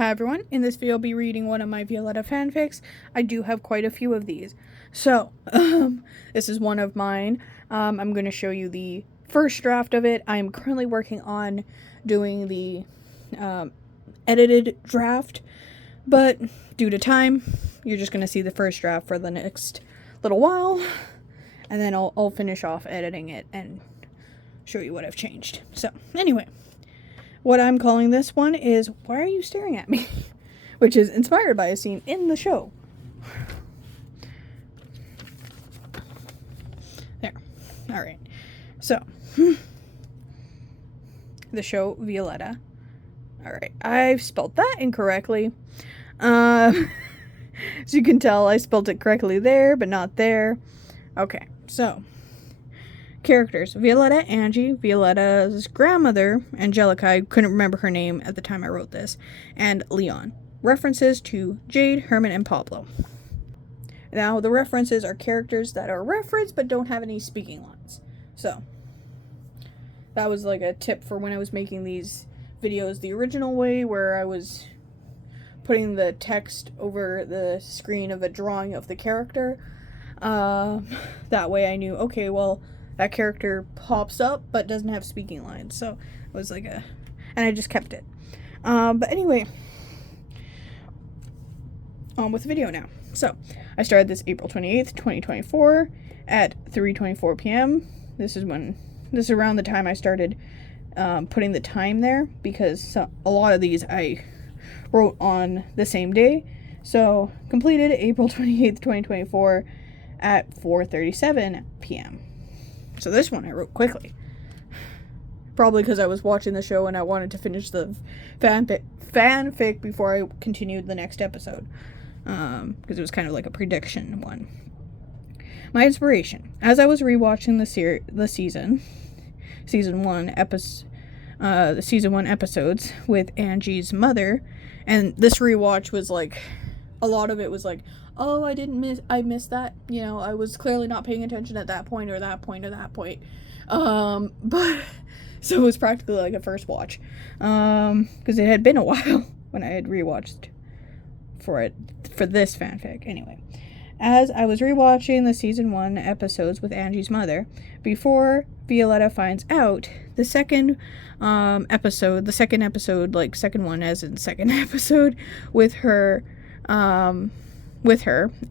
Hi everyone, in this video I'll be reading one of my Violetta fanfics. I do have quite a few of these. So, this is one of mine. I'm going to show you the first draft of it. I'm currently working on doing the edited draft, but due to time, you're just going to see the first draft for the next little while, and then I'll finish off editing it and show you what I've changed. So, anyway. What I'm calling this one is Why Are You Staring at Me? Which is inspired by a scene in the show. There. Alright. So, the show Violetta. Alright, I've spelled that incorrectly. As you can tell, I spelled it correctly there, but not there. Okay, so characters: Violetta, Angie, Violetta's grandmother, Angelica, I couldn't remember her name at the time I wrote this, and Leon. References to Jade, Herman, and Pablo. Now, the references are characters that are referenced but don't have any speaking lines. So, that was like a tip for when I was making these videos the original way, where I was putting the text over the screen of a drawing of the character. That way I knew, okay, well, that character pops up but doesn't have speaking lines. So it was like and I just kept it. But anyway, on with the video now. So I started this April 28th, 2024 at 3:24 p.m. This is around the time I started putting the time there, because a lot of these I wrote on the same day. So completed April 28th, 2024 at 4:37 p.m. So this one I wrote quickly. Probably because I was watching the show and I wanted to finish the fanfic before I continued the next episode. Because it was kind of like a prediction one. My inspiration: as I was rewatching the season 1 the season 1 episodes with Angie's mother, and this rewatch was like, a lot of it was like, oh, I missed that, you know, I was clearly not paying attention at that point or that point or that point. But so it was practically like a first watch, because it had been a while when I had rewatched for this fanfic. Anyway, as I was rewatching the season 1 episodes with Angie's mother, before Violetta finds out, the second episode, like second one as in second episode, with her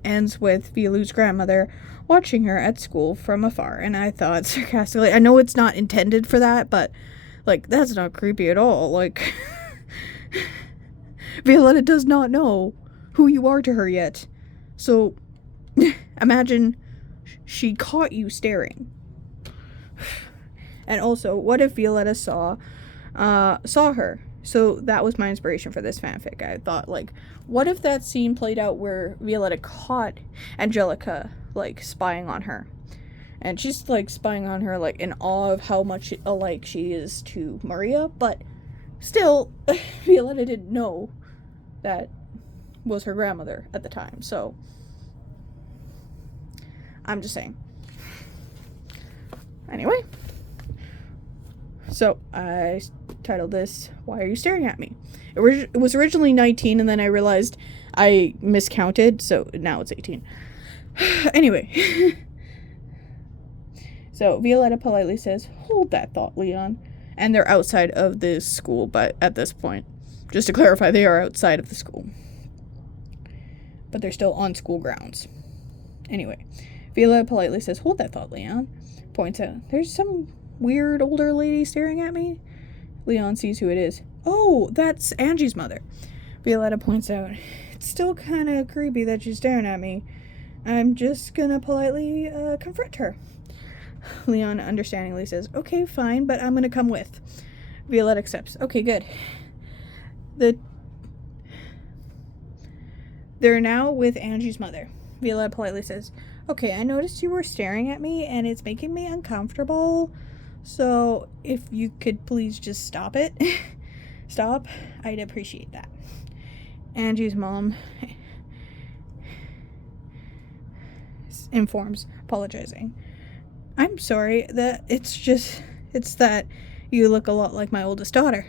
ends with Violu's grandmother watching her at school from afar. And I thought sarcastically, I know it's not intended for that, but like, that's not creepy at all. Like, Violetta does not know who you are to her yet. So imagine she caught you staring. And also, what if Violetta saw her? So that was my inspiration for this fanfic. I thought, like, what if that scene played out where Violetta caught Angelica, like, spying on her? And she's, like, spying on her, like, in awe of how much alike she is to Maria. But still, Violetta didn't know that was her grandmother at the time. So, I'm just saying. Anyway. So, I titled this, Why Are You Staring at Me? It was originally 19, and then I realized I miscounted, so now it's 18. Anyway. So, Violetta politely says, hold that thought, Leon. And they're outside of the school, but at this point, just to clarify, they are outside of the school. But they're still on school grounds. Anyway, Violetta politely says, hold that thought, Leon. Points out, there's some weird older lady staring at me. Leon sees who it is. Oh, that's Angie's mother. Violetta points out, it's still kind of creepy that she's staring at me. I'm just gonna politely confront her. Leon understandingly says, okay, fine, but I'm gonna come with. Violetta accepts. Okay, good. They're now with Angie's mother. Violetta politely says, okay, I noticed you were staring at me and it's making me uncomfortable. So, if you could please just stop it. Stop. I'd appreciate that. Angie's mom informs, apologizing. I'm sorry, it's that you look a lot like my oldest daughter.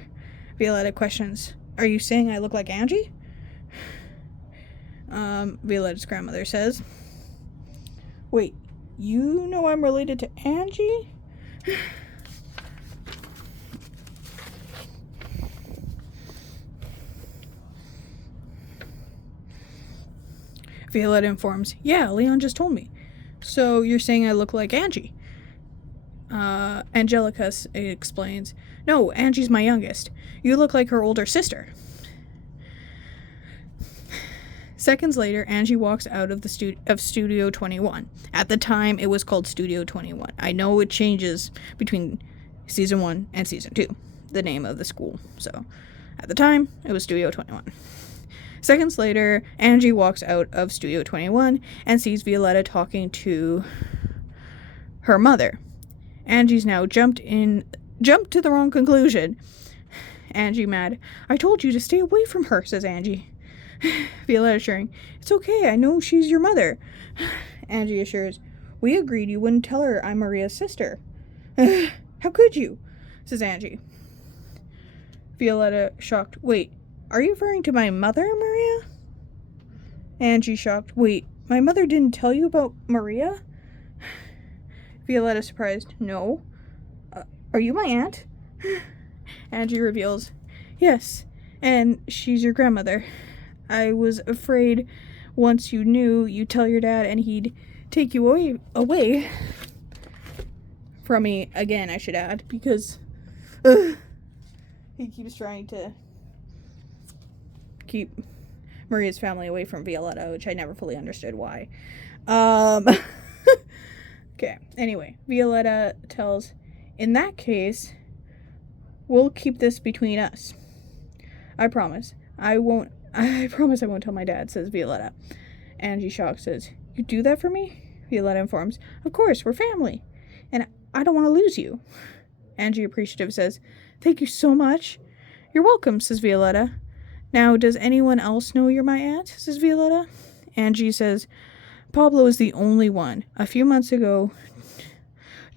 Violetta questions, Are you saying I look like Angie? Violetta's grandmother says. Wait, you know I'm related to Angie? Violetta informs, yeah, Leon just told me. So you're saying I look like Angie? Angelica explains, no, Angie's my youngest. You look like her older sister. Seconds later, Angie walks out of the Studio 21. At the time, it was called Studio 21. I know it changes between Season 1 and Season 2, the name of the school. So, at the time, it was Studio 21. Seconds later, Angie walks out of Studio 21 and sees Violetta talking to her mother. Angie's now jumped to the wrong conclusion. Angie mad. I told you to stay away from her, says Angie. Violetta assuring, it's okay, I know she's your mother. Angie assures, we agreed you wouldn't tell her I'm Maria's sister. How could you? Says Angie. Violetta shocked, wait, are you referring to my mother, Maria? Angie shocked, wait, my mother didn't tell you about Maria? Violetta surprised, no. Are you my aunt? Angie reveals, yes, and she's your grandmother. I was afraid once you knew, you'd tell your dad and he'd take you away from me again, I should add, because he keeps trying to keep Maria's family away from Violetta, which I never fully understood why. Okay, anyway, Violetta tells, in that case, we'll keep this between us. I promise I won't tell my dad, says Violetta. Angie shocked says, you do that for me? Violetta informs, of course, we're family. And I don't want to lose you. Angie appreciative says, thank you so much. You're welcome, says Violetta. Now, does anyone else know you're my aunt? Says Violetta. Angie says, Pablo is the only one. A few months ago,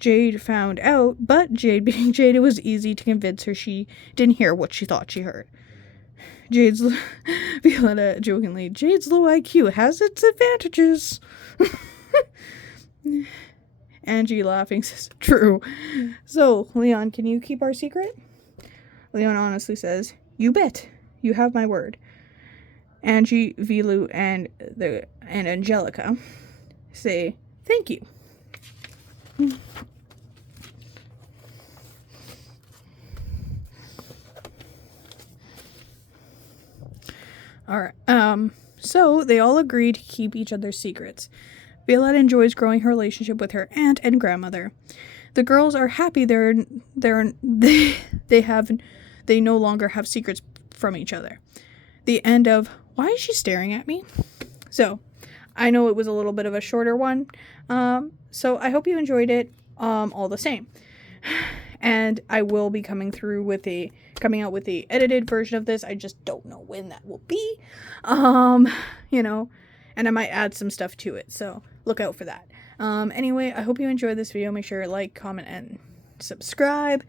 Jade found out, but Jade being Jade, it was easy to convince her she didn't hear what she thought she heard. Violetta jokingly, Jade's low IQ has its advantages. Angie laughing says, true. So, Leon, can you keep our secret? Leon honestly says, you bet. You have my word. Angie, Vilu, and Angelica say, thank you. Alright, so they all agree to keep each other's secrets. Violetta enjoys growing her relationship with her aunt and grandmother. The girls are happy they no longer have secrets from each other. The end of, why is she staring at me? So, I know it was a little bit of a shorter one, so I hope you enjoyed it, all the same. And I will be coming out with the edited version of this. I just don't know when that will be. And I might add some stuff to it. So look out for that. Anyway, I hope you enjoyed this video. Make sure to like, comment, and subscribe.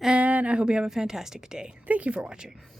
And I hope you have a fantastic day. Thank you for watching.